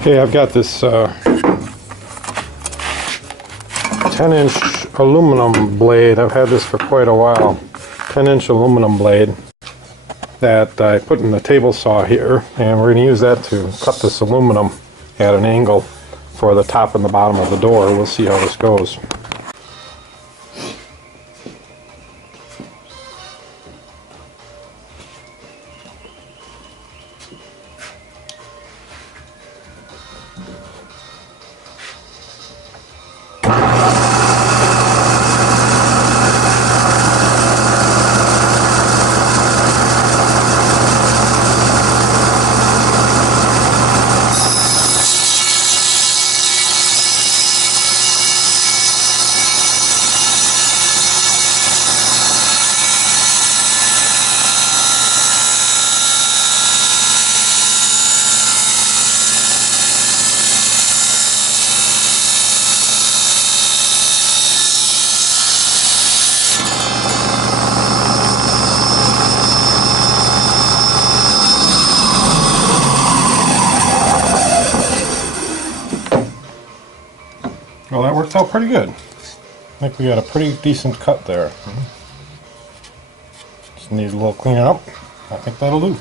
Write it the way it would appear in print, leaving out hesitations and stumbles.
Okay, I've got this 10-inch aluminum blade. I've had this for quite a while. 10-inch aluminum blade that I put in the table saw here, and we're going to use that to cut this aluminum at an angle for the top and the bottom of the door. We'll see how this goes. Well, that worked out pretty good. I think we got a pretty decent cut there. Just needs a little cleaning up. I think that'll do.